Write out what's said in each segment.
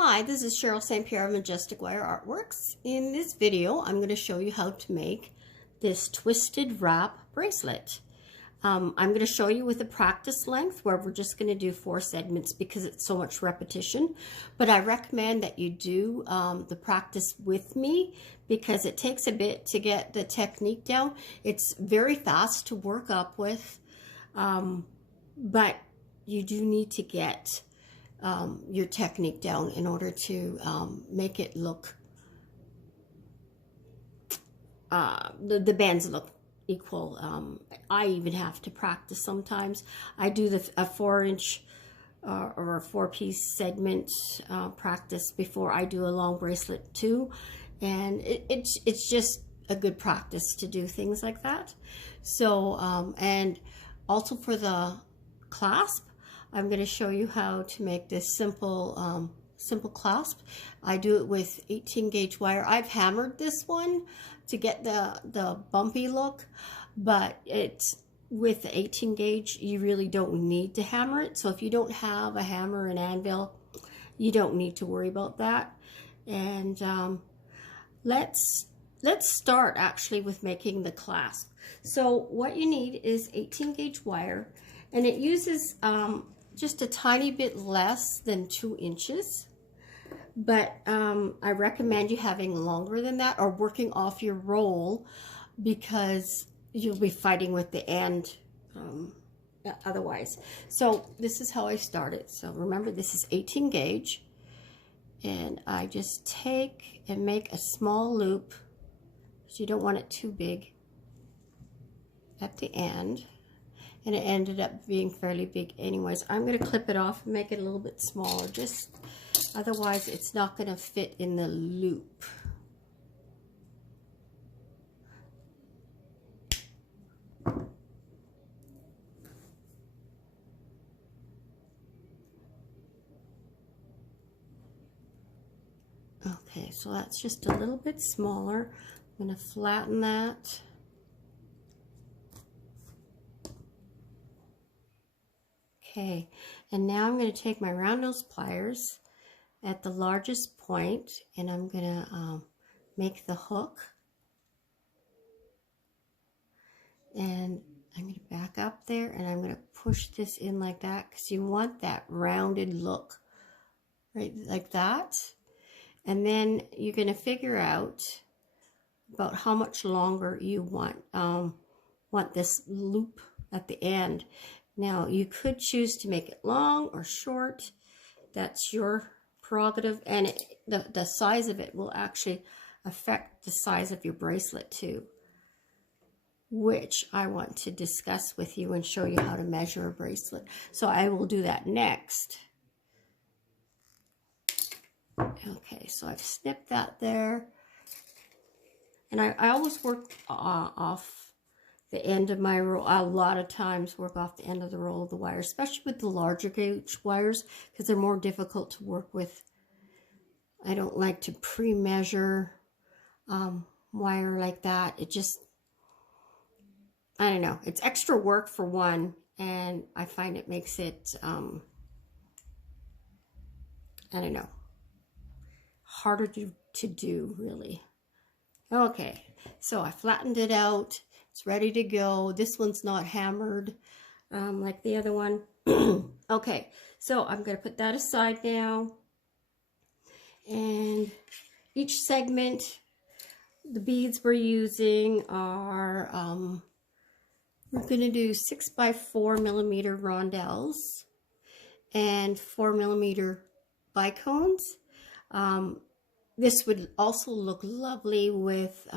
Hi, this is Cheryl St.Pierre of Majestic Wire Artworks. In this video, I'm going to show you how to make this twisted wrap bracelet. I'm going to show you with a practice length where we're just going to do 4 segments because it's so much repetition. But I recommend that you do the practice with me because it takes a bit to get the technique down. It's very fast to work up with, but you do need to get your technique down in order to make it look, the bands look equal. I even have to practice sometimes. I do a 4-inch or a 4-piece segment practice before I do a long bracelet too, and it's just a good practice to do things like that. So and also for the clasp, I'm going to show you how to make this simple simple clasp. I do it with 18 gauge wire. I've hammered this one to get the bumpy look, but it's with the 18 gauge, you really don't need to hammer it. So if you don't have a hammer and anvil, you don't need to worry about that. And let's start actually with making the clasp. So what you need is 18 gauge wire, and it uses just a tiny bit less than 2 inches, but I recommend you having longer than that or working off your roll because you'll be fighting with the end otherwise. So this is how I started. So remember, this is 18 gauge, and I just take and make a small loop because you don't want it too big at the end. And it ended up being fairly big anyways. I'm going to clip it off and make it a little bit smaller, just otherwise it's not going to fit in the loop. Okay, so that's just a little bit smaller. I'm going to flatten that. Okay, and now I'm going to take my round nose pliers at the largest point, and I'm going to make the hook. And I'm going to back up there, and I'm going to push this in like that because you want that rounded look, right, like that. And then you're going to figure out about how much longer you want this loop at the end. Now, you could choose to make it long or short. That's your prerogative, and the size of it will actually affect the size of your bracelet too, which I want to discuss with you and show you how to measure a bracelet. So I will do that next. Okay, so I've snipped that there, and I always work off the end of my roll. A lot of times work off the end of the roll of the wire, especially with the larger gauge wires because they're more difficult to work with. I don't like to pre-measure wire like that. It just, I don't know, it's extra work for one, and I find it makes it I don't know, harder to do really. Okay, so I flattened it out. It's ready to go. This one's not hammered like the other one. Okay, so I'm going to put that aside now. And each segment, the beads we're using are, we're going to do 6x4mm rondelles and 4mm bicones. This would also look lovely with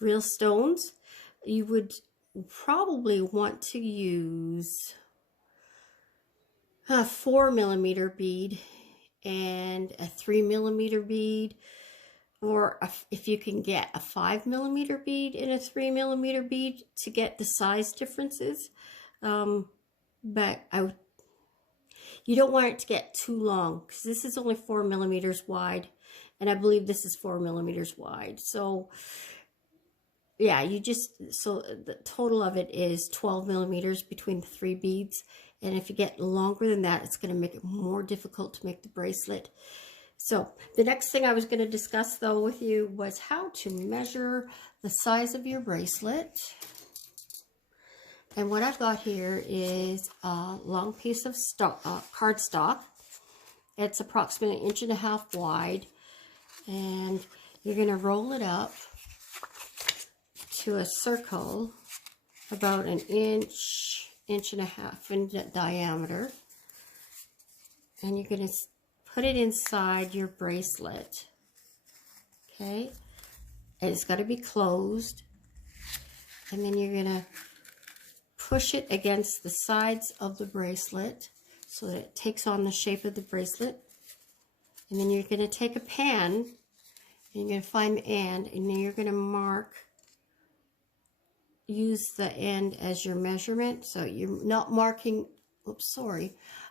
real stones. You would probably want to use a 4mm bead and a 3mm bead, or if you can get a 5mm bead and a 3mm bead to get the size differences. But you don't want it to get too long because this is only 4mm wide, and I believe this is 4mm wide. So yeah, so the total of it is 12mm between the 3 beads. And if you get longer than that, it's going to make it more difficult to make the bracelet. So the next thing I was going to discuss though with you was how to measure the size of your bracelet. And what I've got here is a long piece of cardstock. It's approximately 1.5 inches wide, and you're going to roll it up to a circle about 1 inch, 1.5 inches in diameter, and you're going to put it inside your bracelet. Okay, and it's got to be closed, and then you're going to push it against the sides of the bracelet so that it takes on the shape of the bracelet. And then you're going to take a pen and you're going to find the end, and then you're going to use the end as your measurement. So you're not marking,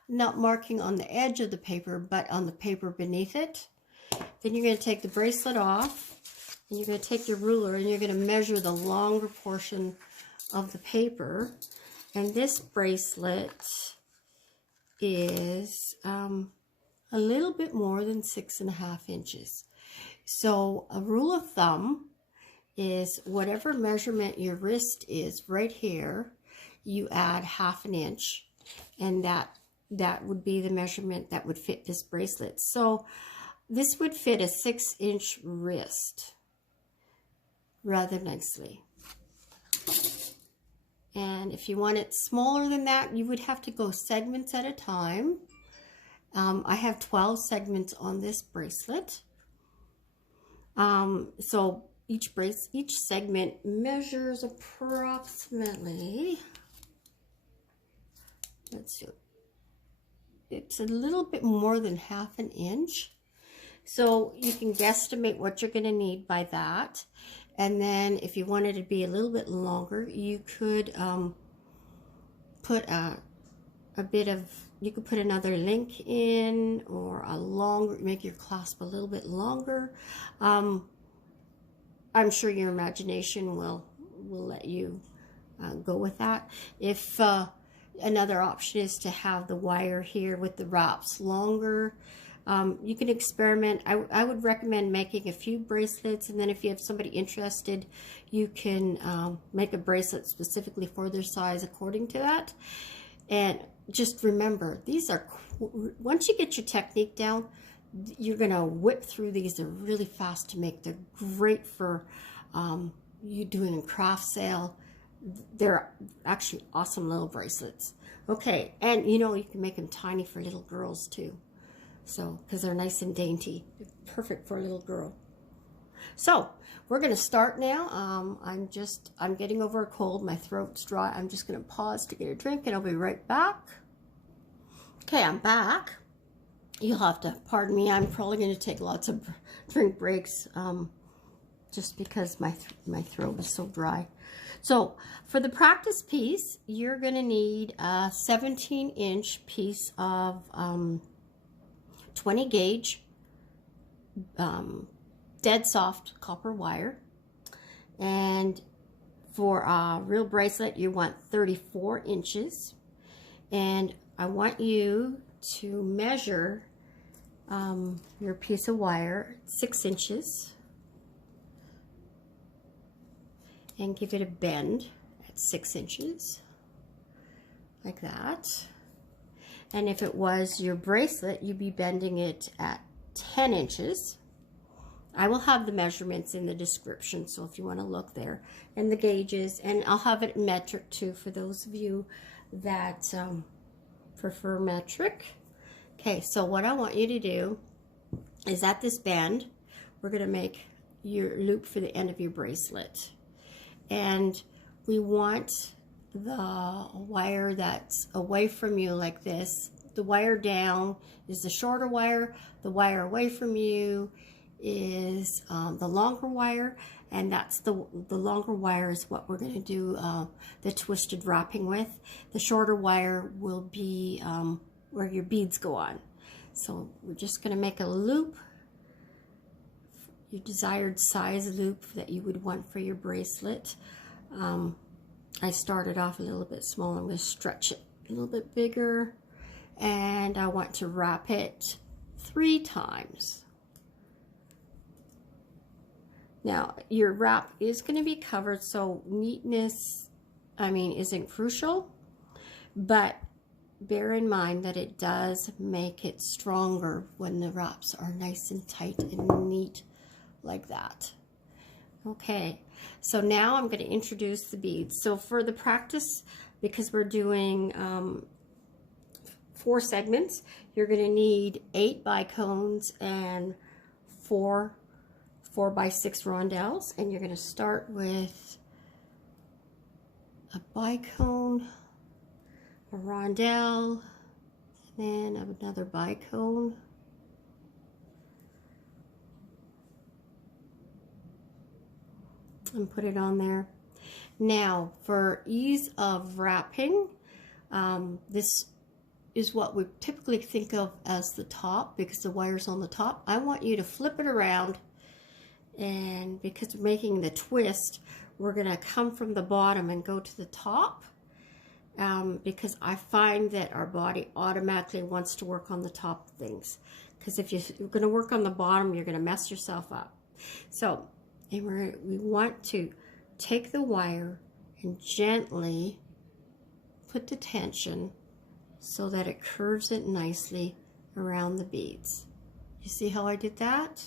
not marking on the edge of the paper, but on the paper beneath it. Then you're going to take the bracelet off, and you're going to take your ruler and you're going to measure the longer portion of the paper. And this bracelet is a little bit more than 6.5 inches. So a rule of thumb is whatever measurement your wrist is right here, you add 1/2 inch, and that would be the measurement that would fit this bracelet. So this would fit a 6-inch wrist rather nicely. And if you want it smaller than that, you would have to go segments at a time. I have 12 segments on this bracelet. So each segment measures approximately, let's see, it's a little bit more than 1/2 inch. So you can guesstimate what you're going to need by that. And then if you wanted to be a little bit longer, you could put you could put another link in, or make your clasp a little bit longer. I'm sure your imagination will let you go with that. If another option is to have the wire here with the wraps longer, you can experiment. I would recommend making a few bracelets, and then if you have somebody interested, you can make a bracelet specifically for their size according to that. And just remember, these are, once you get your technique down, you're going to whip through these. They're really fast to make. They're great for you doing a craft sale. They're actually awesome little bracelets. Okay, and you know, you can make them tiny for little girls too. So, because they're nice and dainty. They're perfect for a little girl. So, we're going to start now. I'm getting over a cold. My throat's dry. I'm just going to pause to get a drink, and I'll be right back. Okay, I'm back. You'll have to pardon me. I'm probably going to take lots of drink breaks just because my throat is so dry. So, for the practice piece, you're going to need a 17-inch piece of 20 gauge dead soft copper wire, and for a real bracelet you want 34 inches, and I want you to measure your piece of wire 6 inches and give it a bend at 6 inches like that. And if it was your bracelet, you'd be bending it at 10 inches. I will have the measurements in the description, so if you want to look there, and the gauges, and I'll have it metric too for those of you that prefer metric. Okay, so what I want you to do is at this bend, we're going to make your loop for the end of your bracelet. And we want the wire that's away from you like this. The wire down is the shorter wire. The wire away from you is the longer wire, and that's the longer wire is what we're going to do the twisted wrapping with. The shorter wire will be where your beads go on. So we're just going to make a loop, your desired size loop that you would want for your bracelet. I started off a little bit small. I'm going to stretch it a little bit bigger, and I want to wrap it 3 times. Now, your wrap is going to be covered, so neatness, isn't crucial, but bear in mind that it does make it stronger when the wraps are nice and tight and neat like that. Okay, so now I'm going to introduce the beads. So for the practice, because we're doing 4 segments, you're going to need 8 bicones and 4 4x6 rondelles, and you're going to start with a bicone, a rondelle, and then another bicone, and put it on there. Now, for ease of wrapping, this is what we typically think of as the top, because the wire's on the top. I want you to flip it around, and because we're making the twist, we're going to come from the bottom and go to the top, because I find that our body automatically wants to work on the top of things, because if you're going to work on the bottom, you're going to mess yourself up. So we want to take the wire and gently put the tension so that it curves it nicely around the beads. You see how I did that?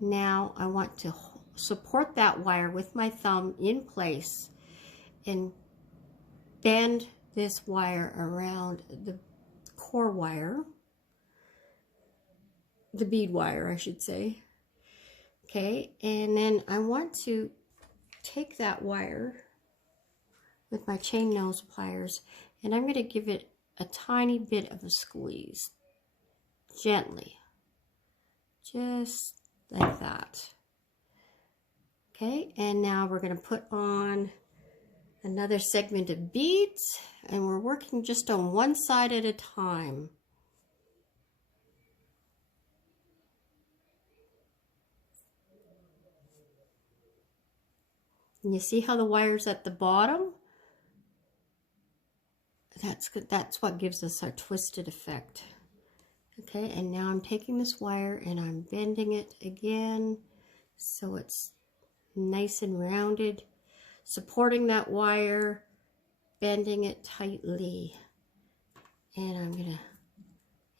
Now I want to support that wire with my thumb in place and bend this wire around the core wire, the bead wire, I should say. Okay, and then I want to take that wire with my chain nose pliers, and I'm going to give it a tiny bit of a squeeze, gently, just like that. Okay, and now we're going to put on another segment of beads, and we're working just on one side at a time. And you see how the wire's at the bottom? That's good. That's what gives us our twisted effect. Okay, and now I'm taking this wire and I'm bending it again so it's nice and rounded, supporting that wire, bending it tightly. And I'm gonna,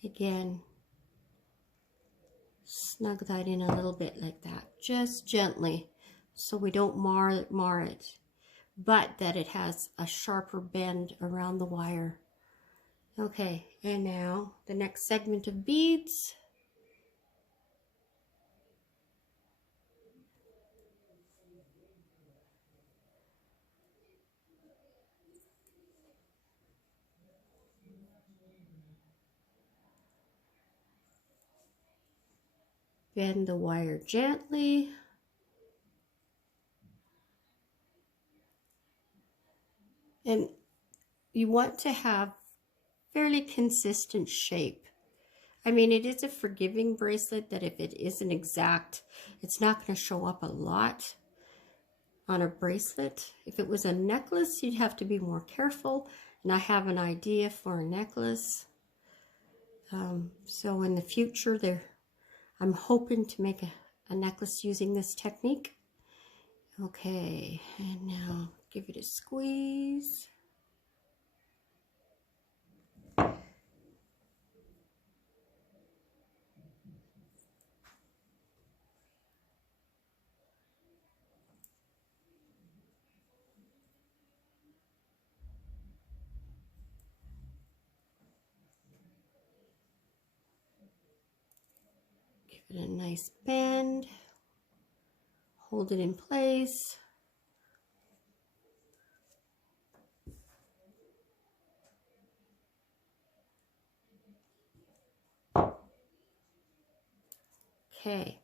again, snug that in a little bit like that, just gently, so we don't mar it, but that it has a sharper bend around the wire. Okay, and now the next segment of beads. Bend the wire gently. And you want to have fairly consistent shape. I mean, it is a forgiving bracelet that if it isn't exact, it's not going to show up a lot on a bracelet. If it was a necklace, you'd have to be more careful, and I have an idea for a necklace. So in the future, I'm hoping to make a necklace using this technique. Okay, and now give it a squeeze. Give it a nice bend. Hold it in place. Okay,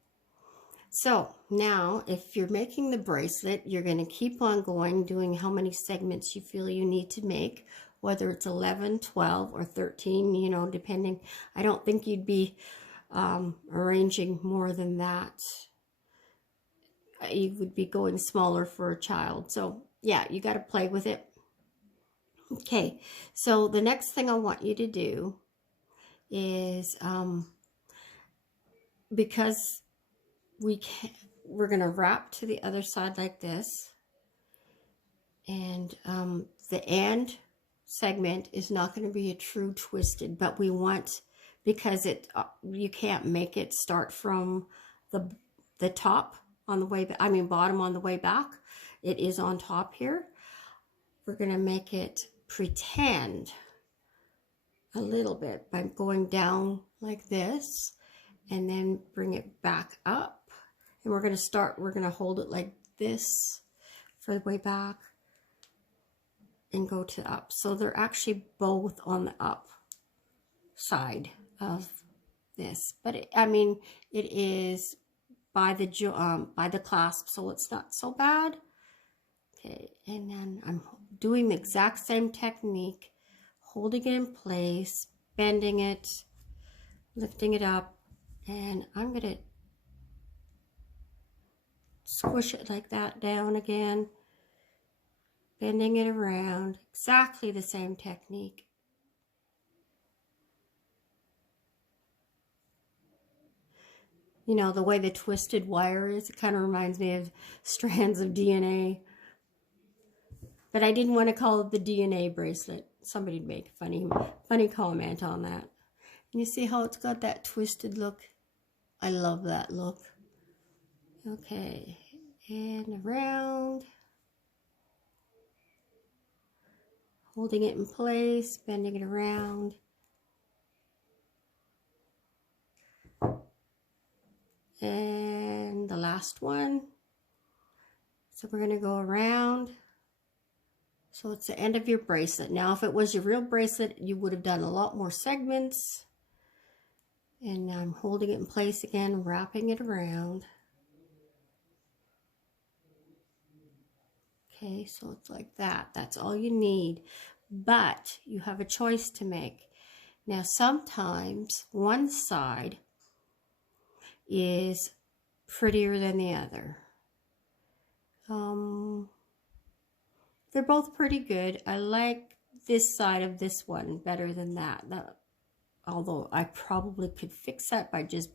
so now if you're making the bracelet, you're going to keep on going, doing how many segments you feel you need to make, whether it's 11, 12, or 13, you know, depending. I don't think you'd be arranging more than that. You would be going smaller for a child. So yeah, you got to play with it. Okay, so the next thing I want you to do is because we're going to wrap to the other side like this. And the end segment is not going to be a true twisted, but we want, because you can't make it start from the top on the way, I mean bottom on the way back. It is on top here. We're going to make it pretend a little bit by going down like this and then bring it back up. And we're going to hold it like this for the way back and go to up. So they're actually both on the up side of this, but it is by the clasp, so it's not so bad. Okay, and then I'm doing the exact same technique, holding it in place, bending it, lifting it up, and I'm gonna squish it like that down again, bending it around, exactly the same technique. You know, the way the twisted wire is, it kind of reminds me of strands of DNA. But I didn't want to call it the DNA bracelet. Somebody'd make a funny comment on that. And you see how it's got that twisted look? I love that look. Okay, and around. Holding it in place, bending it around. And the last one. So we're going to go around. So it's the end of your bracelet. Now, if it was your real bracelet, you would have done a lot more segments. And I'm holding it in place again, wrapping it around. Okay, so it's like that. That's all you need. But you have a choice to make. Now, sometimes one side is prettier than the other. They're both pretty good. I like this side of this one better than that. Although I probably could fix that by just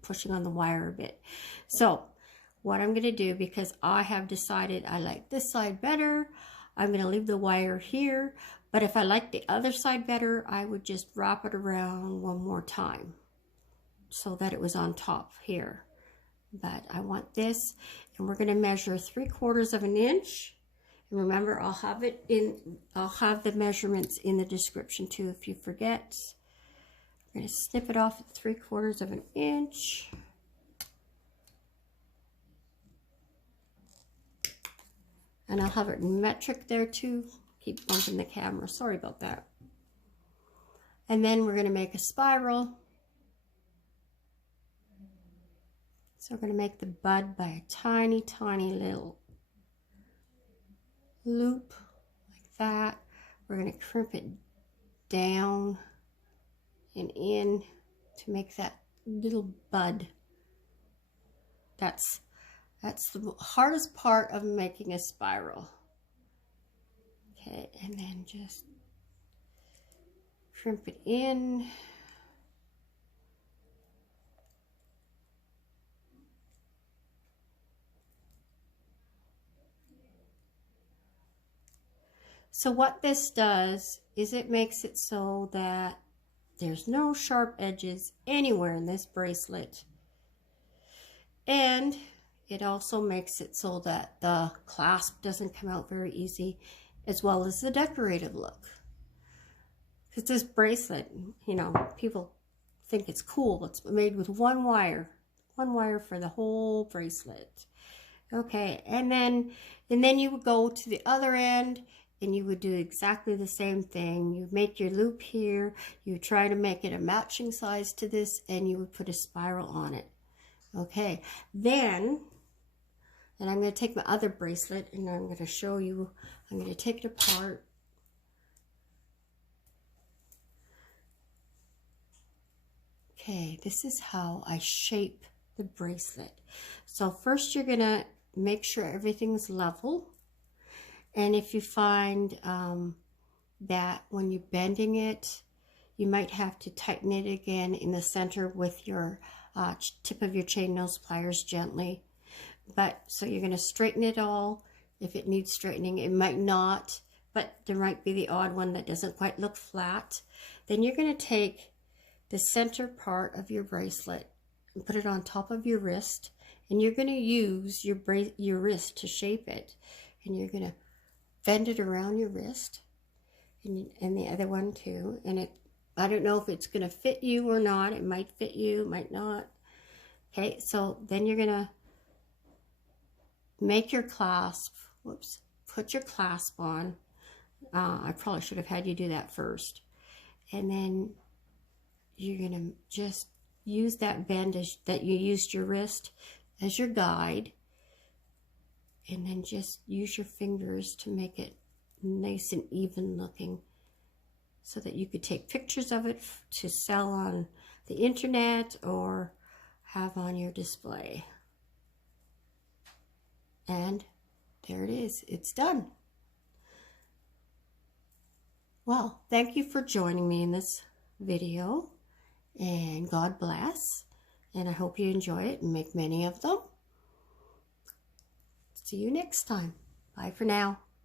pushing on the wire a bit. So what I'm going to do, because I have decided I like this side better, I'm going to leave the wire here. But if I like the other side better, I would just wrap it around one more time so that it was on top here. But I want this, and we're going to measure 3/4 of an inch. And remember, I'll have the measurements in the description too if you forget. I'm going to snip it off at 3/4 of an inch. And I'll have it in metric there too. Keep bumping the camera, sorry about that. And then we're going to make a spiral. So we're going to make the bud by a tiny, tiny little loop like that. We're going to crimp it down and in to make that little bud. That's the hardest part of making a spiral. Okay, and then just crimp it in. So what this does is it makes it so that there's no sharp edges anywhere in this bracelet. And it also makes it so that the clasp doesn't come out very easy, as well as the decorative look. Because this bracelet, you know, people think it's cool. It's made with one wire for the whole bracelet. Okay, and then you would go to the other end and you would do exactly the same thing. You make your loop here, you try to make it a matching size to this, and you would put a spiral on it. Okay, then I'm going to take my other bracelet and I'm going to show you. I'm going to take it apart. Okay, this is how I shape the bracelet. So first you're going to make sure everything's level. And if you find that when you're bending it, you might have to tighten it again in the center with your tip of your chain nose pliers gently. But so you're going to straighten it all. If it needs straightening, it might not, but there might be the odd one that doesn't quite look flat. Then you're going to take the center part of your bracelet and put it on top of your wrist, and you're going to use your wrist to shape it, and you're going to bend it around your wrist, and the other one too. And I don't know if it's going to fit you or not. It might fit you, it might not. Okay, so then you're going to make your clasp. Whoops, put your clasp on. I probably should have had you do that first. And then you're going to just use that bend that you used your wrist as your guide. And then just use your fingers to make it nice and even looking, so that you could take pictures of it to sell on the internet or have on your display. And there it is. It's done. Well, thank you for joining me in this video, and God bless, and I hope you enjoy it and make many of them. See you next time. Bye for now.